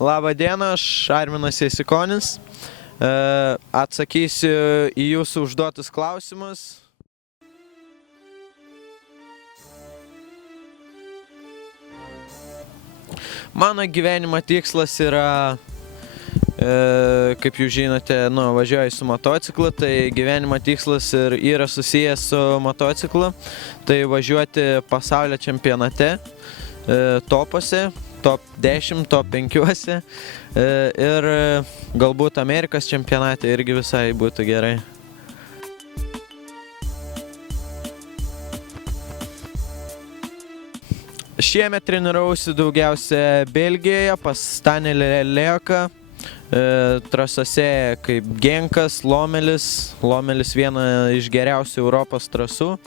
Labą dieną, aš Arminas Jasikonis. Atsakysiu į jūsų užduotus klausimus. Mano gyvenimo tikslas yra, kaip jūs žinote, važiuoju su motociklu, tai gyvenimo tikslas ir yra susijęs su motociklu. Tai važiuoti pasaulio čempionate, topuose, top 10, top 5 ir galbūt Amerikos čempionate irgi visai būtų gerai. Šiemet treniravausi daugiausia Belgijoje pas Stanelį Leoką, trasose kaip Genkas, Lomelis. Lomelis viena iš geriausių Europos trasų.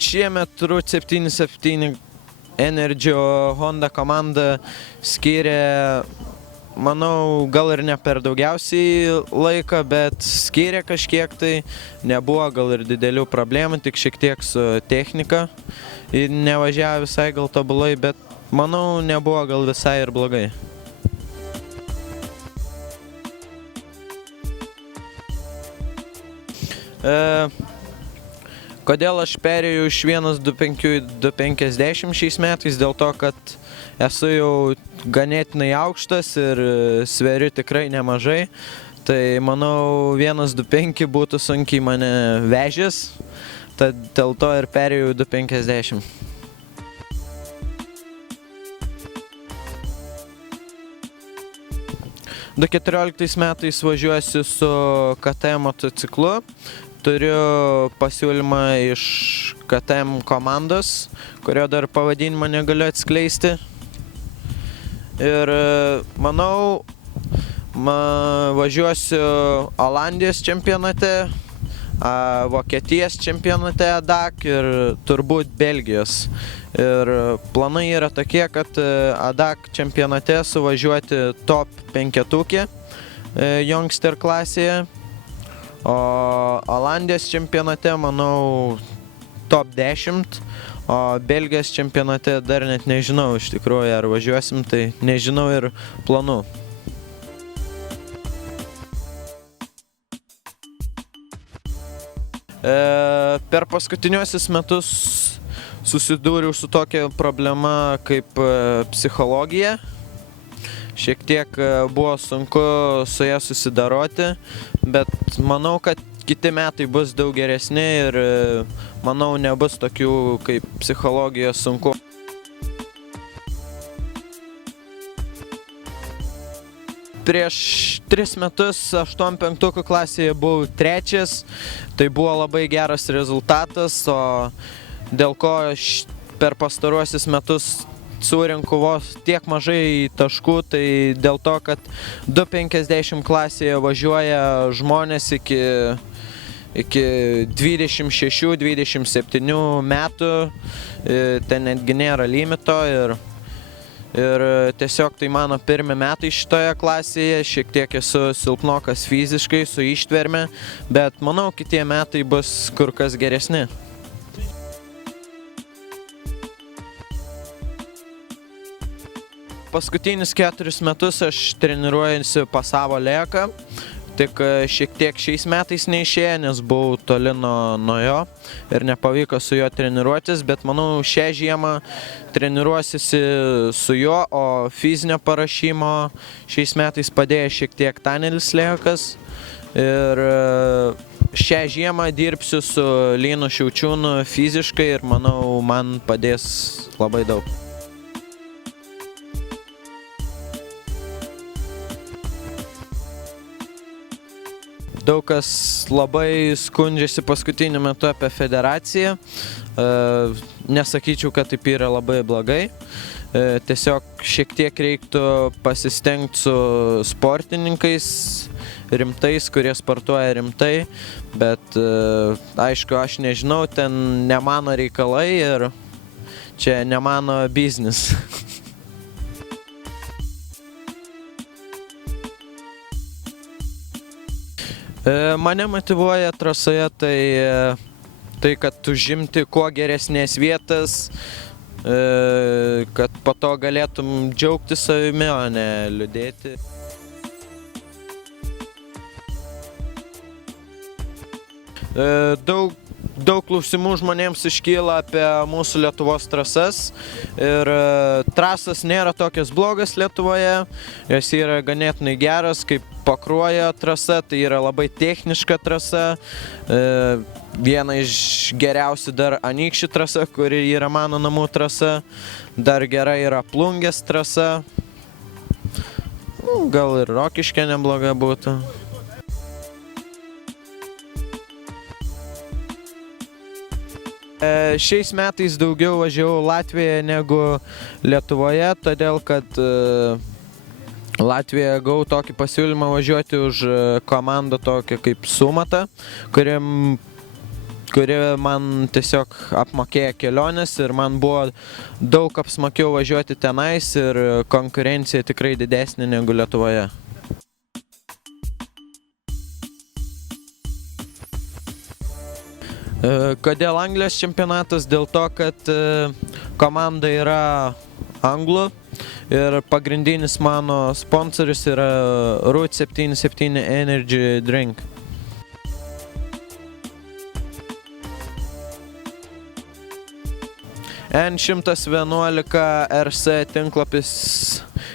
Šiemet Route 77 Energy Honda komanda skyrė, manau, gal ir ne per daugiausiai laiką, bet skyrė kažkiek tai. Nebuvo gal ir didelių problemų, tik šiek tiek su technika. Ir nevažiavo visai gal tobulai, bet manau, nebuvo gal visai ir blogai. Kodėl aš perėjau iš 1.25 į 2.50 šiais metais? Dėl to, kad esu jau ganėtinai aukštas ir sveriu tikrai nemažai. Tai manau 1.25 būtų sunkiai mane vežęs, tad dėl to ir perėjau į 2.50. Du 14 metais važiuosiu su KTM motociklu. Turiu pasiūlymą iš KTM komandos, kurio dar pavadinimą negaliu atskleisti. Ir manau, važiuosiu Olandijos čempionate, Vokietijos čempionate ADAC ir turbūt Belgijos. Ir planai yra tokie, kad ADAC čempionate suvažiuoti top 5 youngster klasėje. O Olandijos čempionate, manau, top 10, o Belgijos čempionate dar net nežinau iš tikrųjų, ar važiuosim, tai nežinau ir planų. Per paskutiniuosius metus susidūriau su tokia problema kaip psichologija. Šiek tiek buvo sunku su ja susidaroti, bet manau, kad kiti metai bus daug geresni ir manau, nebus tokių kaip psichologijos sunku. Prieš 3 metus 8.5 klasėje buvau 3, tai buvo labai geras rezultatas, o dėl ko per pastaruosius metus surinku vos tiek mažai taškų, tai dėl to, kad 2.50 klasėje važiuoja žmonės iki 26-27 metų, ten netgi nėra limito ir tiesiog tai mano pirmi metai šitoje klasėje, šiek tiek esu silpnokas fiziškai, su ištverme, bet manau, kitie metai bus kur kas geresni. Paskutinius 4 metus aš treniruojuosi pas savo Leoką, tik šiek tiek šiais metais neišėjo, nes buvau toli nuo jo ir nepavyko su juo treniruotis, bet manau šią žiemą treniruosiuosi su juo, o fizinio paruošimo šiais metais padėjo šiek tiek Tanelis Leokas. Ir šią žiemą dirbsiu su Linu Šiaučiūnu fiziškai ir manau, man padės labai daug. Daug kas labai skundžiasi paskutiniu metu apie federaciją. Nesakyčiau, kad taip yra labai blogai. Tiesiog šiek tiek reiktų pasistengti su sportininkais rimtais, kurie sportuoja rimtai. Bet aišku, aš nežinau, ten ne mano reikalai ir čia ne mano biznis. Mane motyvuoja trasoje tai tai, kad užimti kuo geresnės vietas, kad po to galėtum džiaugtis savimi, o ne liūdėti. Daug klausimų žmonėms iškyla apie mūsų Lietuvos trasas ir trasas nėra tokios blogas Lietuvoje, jos yra ganėtinai geras, kaip Pakruojo trasa, tai yra labai techniška trasa, viena iš geriausių dar Anykščių trasa, kuri yra mano namų trasa, dar gera yra Plungės trasa, gal ir Rokiškė nebloga būtų. Šiais metais daugiau važiavau Latvijoje negu Lietuvoje, todėl kad Latvijoje gavau tokį pasiūlymą važiuoti už komandą tokią kaip Sumata, kuri man tiesiog apmokėjo keliones ir man buvo daug apsmakiau važiuoti tenais ir konkurencija tikrai didesnė negu Lietuvoje. Kodėl Anglijos čempionatas? Dėl to, kad komanda yra anglų ir pagrindinis mano sponsorius yra Route 77 Energy Drink. N111 RC tinklapis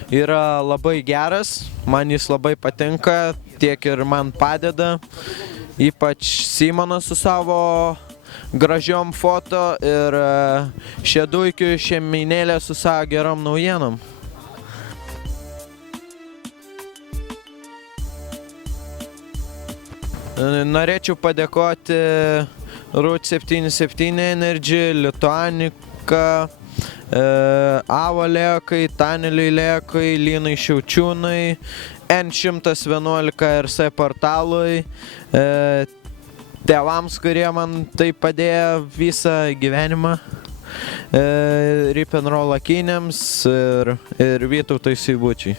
yra labai geras, man jis labai patinka, tiek ir man padeda. Ypač Simonas su savo gražiom foto ir Šeduikių šeimynėlė su savo gerom naujienom. Norėčiau padėkoti Route 77 Energy, Lituanika, Avo Lėkai, Taneliui Lėkai, Linai Šiaučiūnai, N111 RC portalui, tėvams, kurie man tai padėjo visą gyvenimą, Rip and Roll akiniams ir Vytautui Seibučiui.